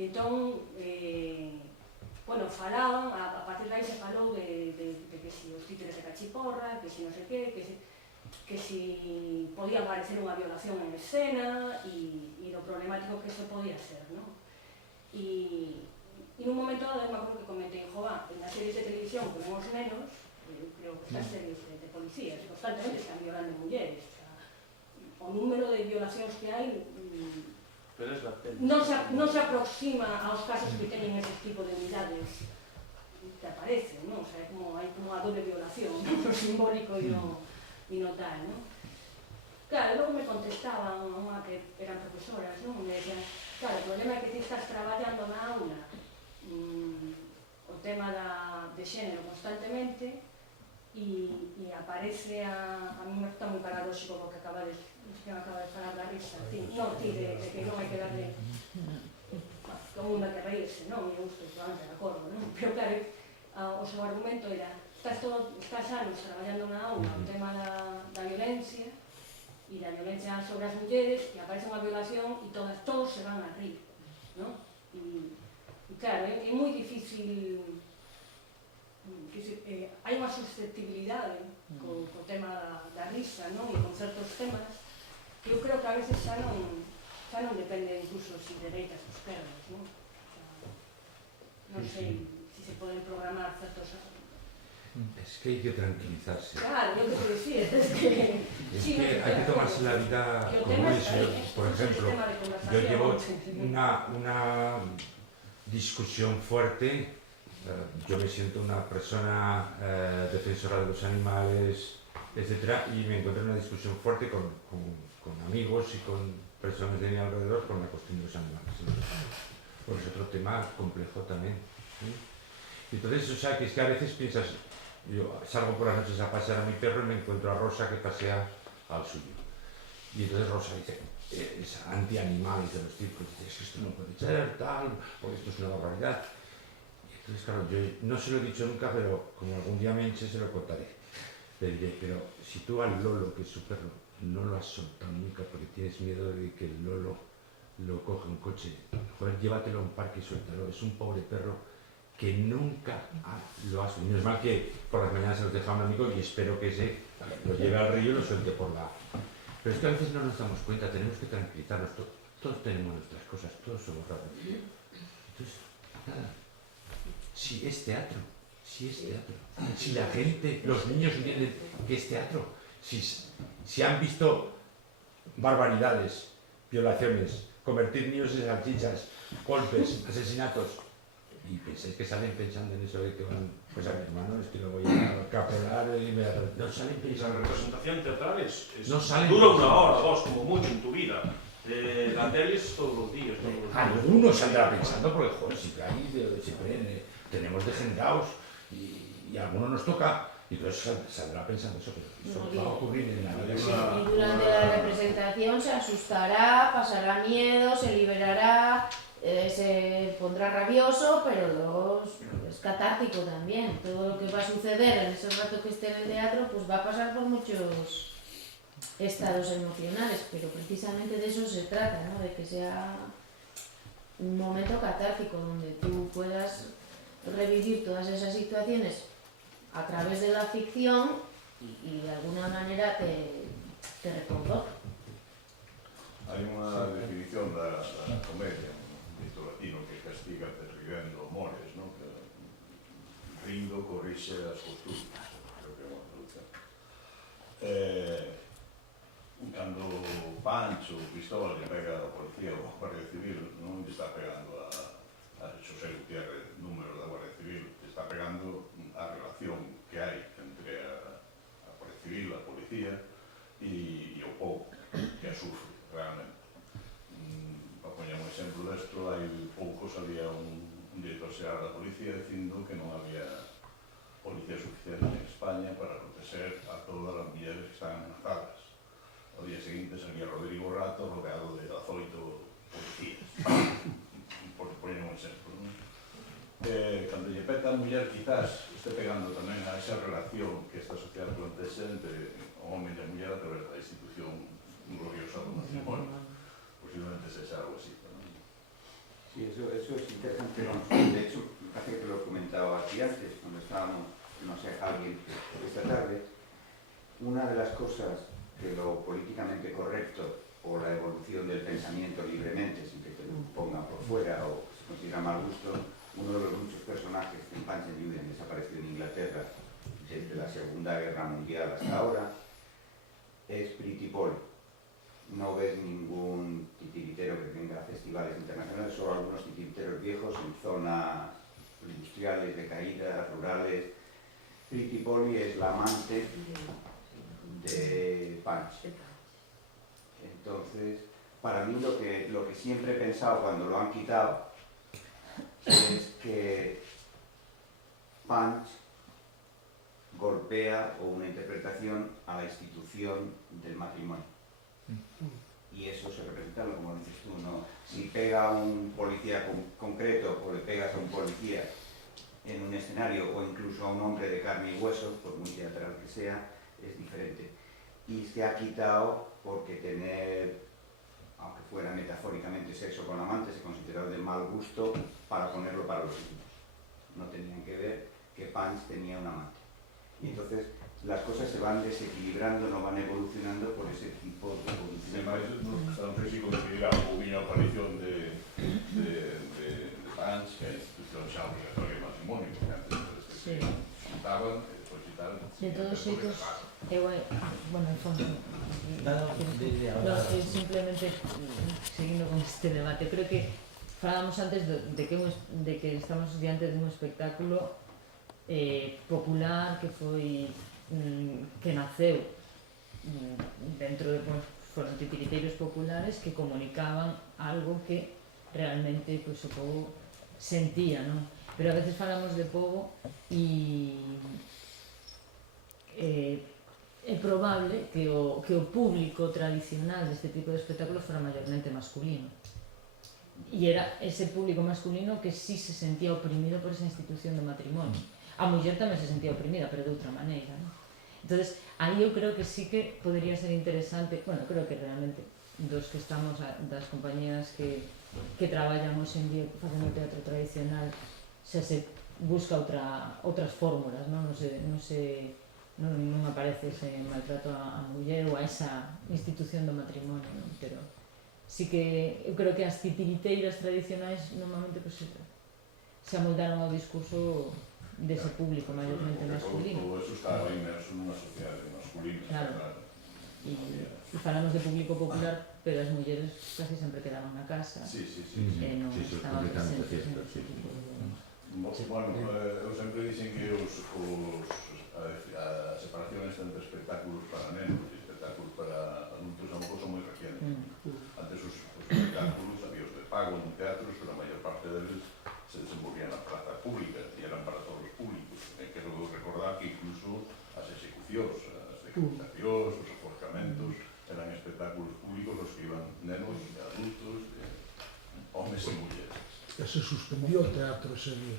E entón, bueno, falaban, a partir de aí se falou de que si os títeres de cachiporra, que si non sei que si podía parecer unha violación en escena e do problemático que eso podía ser, non? E nun momento dado, me acordo que comentei, en as series de televisión que vemos nenos, eu creo que estas series de policías constantemente están violando mulleres, o número de violacións que hai non se aproxima aos casos que teñen ese tipo de unidades que aparecen, non? O sea, hai como a doble violación, no simbólico e no tal, non? Claro, logo me contestaban unha que eran profesoras, non? Me decían, claro, o problema é que ti estás traballando na aula o tema de xénero constantemente e aparece a mí me está moi paradóxico o que acaba de falar da risa, non ti, de que non hai que darle como un que reírse, non? E eu estou totalmente de acordo, non? Pero claro, o seu argumento era estás anos traballando na aula o tema da violencia e da violencia sobre as mulleres e aparece unha violación e todos se van a rir, non? E claro, é moi difícil, hai unha susceptibilidade co tema da risa, non? E con certos temas que eu creo que a veces xa non depende incluso si de dereitas ou esquerdas, non? Non sei se se poden programar certos... Es que hay que tranquilizarse. Claro, yo te decía, es que... Es que hay que tomarse la vida como es. Por ejemplo, yo llevo una discusión fuerte. Yo me siento una persona defensora de los animales, etcétera, y me encuentro en una discusión fuerte con amigos y con personas de mi alrededor con la cuestión de los animales. Pues es otro tema complejo también, ¿sí? Entonces, o sea, que es que a veces piensas, yo salgo por las noches a pasear a mi perro y me encuentro a Rosa que pasea al suyo. Y entonces Rosa dice, es anti-animal de los tipos, dice, es que esto no puede ser, tal, porque esto es una barbaridad. Y entonces, claro, yo no se lo he dicho nunca, pero como algún día me hinche se lo contaré. Le diré, pero si tú al Lolo, que es su perro, no lo has soltado nunca porque tienes miedo de que el Lolo lo coja un coche, joder, llévatelo a un parque y suéltalo, es un pobre perro que nunca lo ha subido. No es mal que por las mañanas se los deja a un amigo y espero que ese lo lleve al río y lo suelte por la... Pero es que a veces no nos damos cuenta, tenemos que tranquilizarnos, todos tenemos nuestras cosas, todos somos raros. Entonces, nada, si es teatro, si la gente, los niños entienden que es teatro, si han visto barbaridades, violaciones, convertir niños en salchichas, golpes, asesinatos, y pensáis que salen pensando en eso de que van, pues a mi hermano es que lo voy a capelar y me... No salen pensando... La representación teatral no salen dura una hora, dos, como mucho en tu vida. La tele es todos los días. Algunos saldrá pensando, porque joder, siempre tenemos degenerados y a algunos nos toca, y entonces saldrá pensando eso, pero eso va a ocurrir en la vida. Y durante la representación se asustará, pasará miedo, se liberará, se pondrá rabioso, pero luego es catártico también. Todo lo que va a suceder en ese rato que esté en el teatro, pues va a pasar por muchos estados emocionales, pero precisamente de eso se trata, ¿no? De que sea un momento catártico donde tú puedas revivir todas esas situaciones a través de la ficción y de alguna manera te reconforta. Hai unha definición da comedia, un dito latino que castiga perribendo mores, non? Que rindo corrixe as costumes, creo que é unha traducción. Cando Pancho, Cristóbal lle pega a policía ou a Guardia Civil, non lle está pegando a Xosé Gutiérrez, número da Guardia Civil, lle está pegando a relación que hai entre a Guardia Civil, a policía e o povo que a sufre realmente. Para poñer un exemplo desto, hai poucos había un director xeral da policía dicindo que non había policía suficiente en España para proteger a todas as mulleres que están amenazadas. Ao día seguinte salía Rodrigo Rato rodeado de 18 policías, por poñer un exemplo. Cando lle peta a muller, quizás este pegando tamén a esa relación que esta sociedade plantexa entre o home e a muller a través da institución gloriosa do matrimonio. Posiblemente sexa algo así. Sí, eso eso es interesante. De hecho, me parece que lo comentaba aquí antes, cuando estábamos, no sé, alguien esta tarde. Una de las cosas que lo políticamente correcto o la evolución del pensamiento libremente, sin que te lo pongan por fuera o se considera mal gusto, uno de los muchos personajes que en Punch and Judy han desaparecido en Inglaterra desde la Segunda Guerra Mundial hasta ahora es Pretty Polly. No ves ningún titiritero que venga a festivales internacionales, solo algunos titiriteros viejos en zonas industriales, decaídas, rurales. Pretty Polly es la amante de Punch. Entonces, para mí lo que siempre he pensado cuando lo han quitado es que Punch golpea o una interpretación a la institución del matrimonio. Y eso se representa, como dices tú, ¿no? Si pega a un policía concreto o le pegas a un policía en un escenario o incluso a un hombre de carne y hueso, por muy teatral que sea, es diferente. Y se ha quitado porque tener, aunque fuera metafóricamente sexo con amante, se consideraba de mal gusto para ponerlo para los niños. No tenían que ver que Punch tenía un amante. Y entonces las cosas se van desequilibrando, no van evolucionando por ese tipo de evolución. Non sei se considera un poquinho a aparición de Punch que a institución xa obligatoria de matrimonio, porque antes se juntaban e despois e tal. De todos xeitos, bueno, Alfonso, simplemente seguindo con este debate, creo que falábamos antes de que estamos diante de un espectáculo popular que foi que naceu dentro de foron titiriteiros populares que comunicaban algo que realmente pues, o pobo sentía, non? Pero a veces falamos de pobo e é probable que o público tradicional deste tipo de espectáculos fora maiormente masculino. E era ese público masculino que sí se sentía oprimido por esa institución do matrimonio. A muller tamén se sentía oprimida, pero de outra maneira, non? Entonces, aí eu creo que sí que podría ser interesante, bueno, creo que realmente dos que estamos, das compañías que traballan hoxe en día facendo teatro tradicional, xa se busca outras fórmulas, non? Non aparece ese maltrato a muller ou a esa institución do matrimonio, non? Pero sí que eu creo que as titiriteiras tradicionais normalmente pues, se amoldaron ao discurso dese público maiormente masculino. Todo eso estaba inmerso nunha sociedade masculina. Claro. E falamos de público popular, pero as mulleres casi sempre quedaban na casa e non estaban presentes en ese tipo de... Bueno, eu sempre dicen que a separación entre espectáculos para nenos e espectáculos para adultos é unha cosa moi reciente. Antes os espectáculos había os de pago en teatros, pero a maior parte deles se desenvolvían na praza pública e eran para todos os públicos. Quero recordar que incluso as execucións, as decapitacións, os aforcamentos eran espectáculos públicos os que iban nenos e adultos, homes e mulleres. Se suspendió o teatro ese día.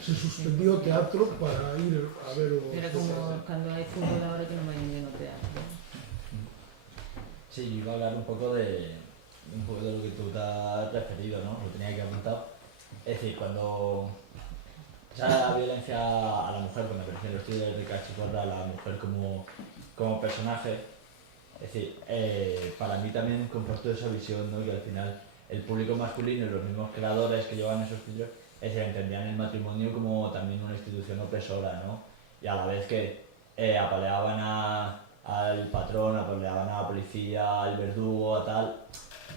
Se suspendió o teatro para ir a ver o... Era como cando hai fútbol agora que non vai ninguén ao teatro. Sí, yo iba a hablar un poco de lo que tú te has referido, ¿no? Lo tenía aquí apuntado. Es decir, cuando la violencia a la mujer, cuando aparece en los thrillers de Cachiporra, la mujer como personaje, es decir, para mí también comparto esa visión, ¿no? Que al final el público masculino y los mismos creadores que llevan esos thrillers entendían el matrimonio como también una institución opresora, ¿no? Y a la vez que apaleaban al patrón, apaleaban a la policía, al verdugo, a tal,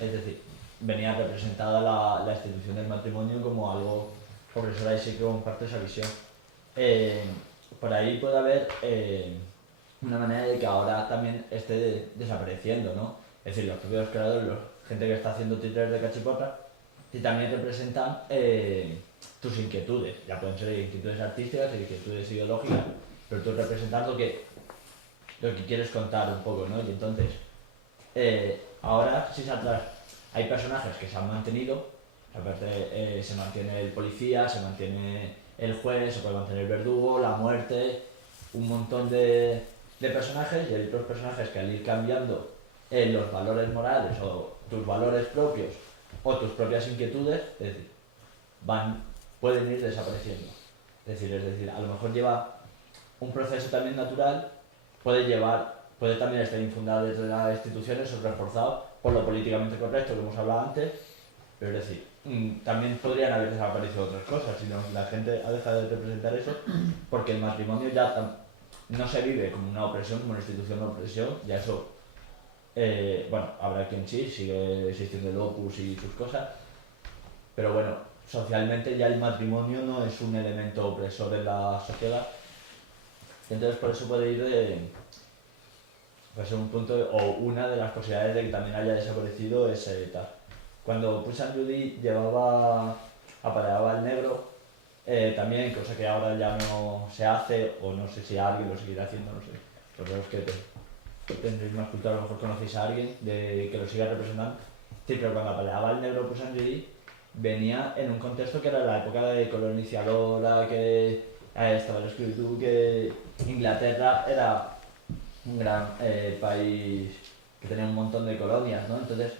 es decir, venía representada la institución del matrimonio como algo opresora y sí que comparto esa visión. Por ahí puede haber una manera de que ahora también esté desapareciendo, ¿no? Es decir, los propios creadores, gente que está haciendo thrillers de cachiporra, y también representan tus inquietudes, ya pueden ser inquietudes artísticas, inquietudes ideológicas, pero tú representas lo que quieres contar un poco, ¿no? Y entonces, ahora sí hay personajes que se han mantenido, aparte se mantiene el policía, se mantiene el juez, se puede mantener el verdugo, la muerte, un montón de personajes, y hay otros personajes que al ir cambiando los valores morales o tus valores propios o tus propias inquietudes, es decir, pueden ir desapareciendo. Es decir, a lo mejor lleva un proceso también natural, puede también estar infundado desde las instituciones o reforzado por lo políticamente correcto que hemos hablado antes, pero es decir, también podrían haber desaparecido otras cosas, sino la gente ha dejado de representar eso porque el matrimonio ya no se vive como una opresión, como una institución de opresión, ya eso, bueno, habrá quien sí, sigue existiendo el opus y sus cosas, pero bueno, socialmente ya el matrimonio no es un elemento opresor en la sociedad, entonces por eso puede ir puede ser un punto, o una de las posibilidades de que también haya desaparecido es tal. Cuando Puig Sant Jordi apareaba al negro, también, cosa que ahora ya no se hace, o no sé si alguien lo seguirá haciendo, no sé. Vosotros que tendréis más cultura, a lo mejor conocéis a alguien que lo siga representando. Sí, pero cuando apareaba el negro Puig Sant Jordi, venía en un contexto que era la época de colonizadora, que estaba el espíritu, que Inglaterra era un gran país que tenía un montón de colonias, ¿no? Entonces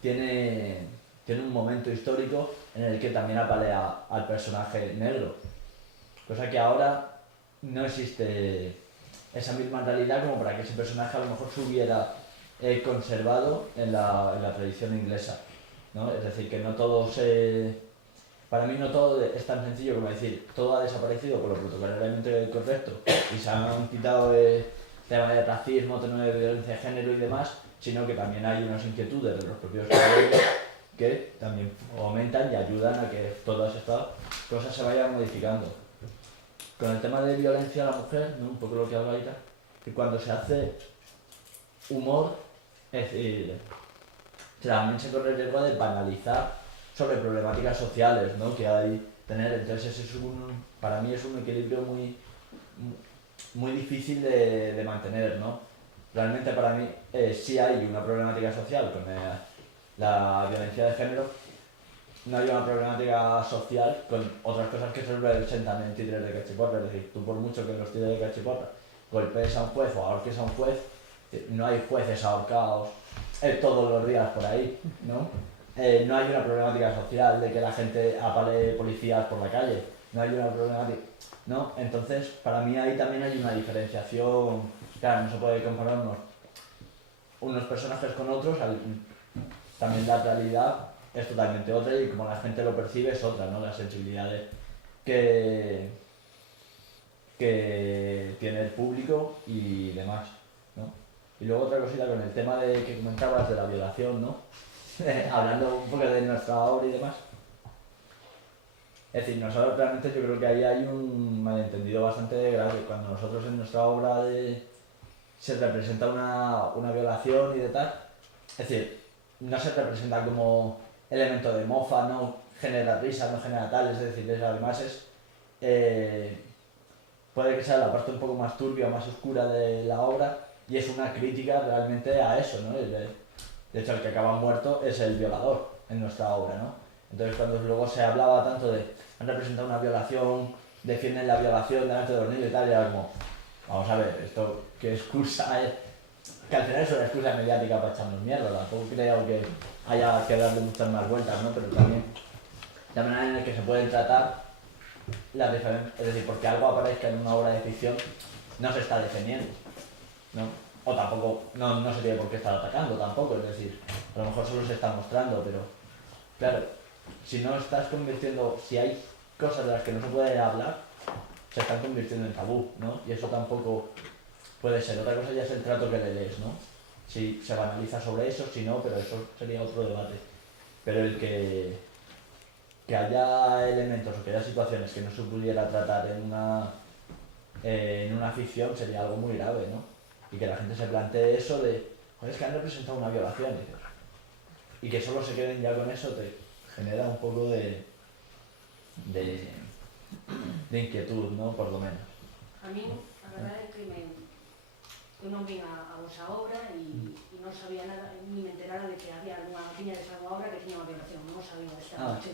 tiene un momento histórico en el que también apalea al personaje negro, cosa que ahora no existe esa misma realidad como para que ese personaje a lo mejor se hubiera conservado en la tradición inglesa, ¿no? Es decir, que no todo para mí no todo es tan sencillo como decir todo ha desaparecido por lo protocolariamente correcto y se han quitado tema de racismo, tema de violencia de género y demás, sino que también hay unas inquietudes de los propios ciudadanos que también aumentan y ayudan a que todas estas cosas se vayan modificando. Con el tema de violencia a la mujer, ¿no? Un poco lo que habla ahorita, que cuando se hace humor, es decir, también se corre el riesgo de banalizar sobre problemáticas sociales, ¿no? Que hay tener, entonces ese es para mí es un equilibrio muy difícil de mantener, ¿no? Realmente para mí sí hay una problemática social con la violencia de género, no hay una problemática social con otras cosas que se representan en títeres de cachiporra, es decir, tú por mucho que en los títeres de cachiporra golpees a un juez o ahorques a un juez, no hay jueces ahorcados todos los días por ahí, ¿no? No hay una problemática social de que la gente apale policías por la calle, no hay una problemática, ¿no? Entonces, para mí ahí también hay una diferenciación, claro, no se puede comparar unos personajes con otros, también la realidad es totalmente otra y como la gente lo percibe es otra, ¿no? Las sensibilidades que tiene el público y demás, ¿no? Y luego otra cosita con el tema que comentabas de la violación, ¿no? Hablando un poco de nuestra obra y demás. Es decir, nosotros realmente yo creo que ahí hay un malentendido bastante grave. Cuando nosotros en nuestra obra se representa una violación y de tal, es decir, no se representa como elemento de mofa, no genera risa, no genera tal, es decir, además puede que sea la parte un poco más turbia, más oscura de la obra y es una crítica realmente a eso, ¿no? De hecho, el que acaba muerto es el violador en nuestra obra, ¿no? Entonces, cuando luego se hablaba tanto han representado una violación, defienden la violación delante de los niños y tal, y era como, vamos a ver, esto qué excusa es, que al final es una excusa mediática para echarnos mierda, tampoco creo que haya que darle muchas más vueltas, ¿no? Pero también la manera en la que se pueden tratar las diferentes, es decir, porque algo aparezca en una obra de ficción no se está defendiendo, ¿no? O tampoco, no se tiene por qué estar atacando tampoco, es decir, a lo mejor solo se está mostrando, pero claro, si no estás convirtiendo, si hay cosas de las que no se puede hablar, se están convirtiendo en tabú, ¿no? Y eso tampoco puede ser. Otra cosa ya es el trato que le des, ¿no? Si se banaliza sobre eso, si no, pero eso sería otro debate. Pero el que haya elementos o que haya situaciones que no se pudiera tratar en una ficción sería algo muy grave, ¿no? Y que la gente se plantee eso de, joder, es que han representado una violación, y que solo se queden ya con eso te genera un poco de inquietud, ¿no? Por lo menos. A mí, a verdade é que eu non vin a vosa obra e non sabía nada, ni me enterara de que había algunha, tiñades algunha obra que tiña unha violación, non sabía esta noche.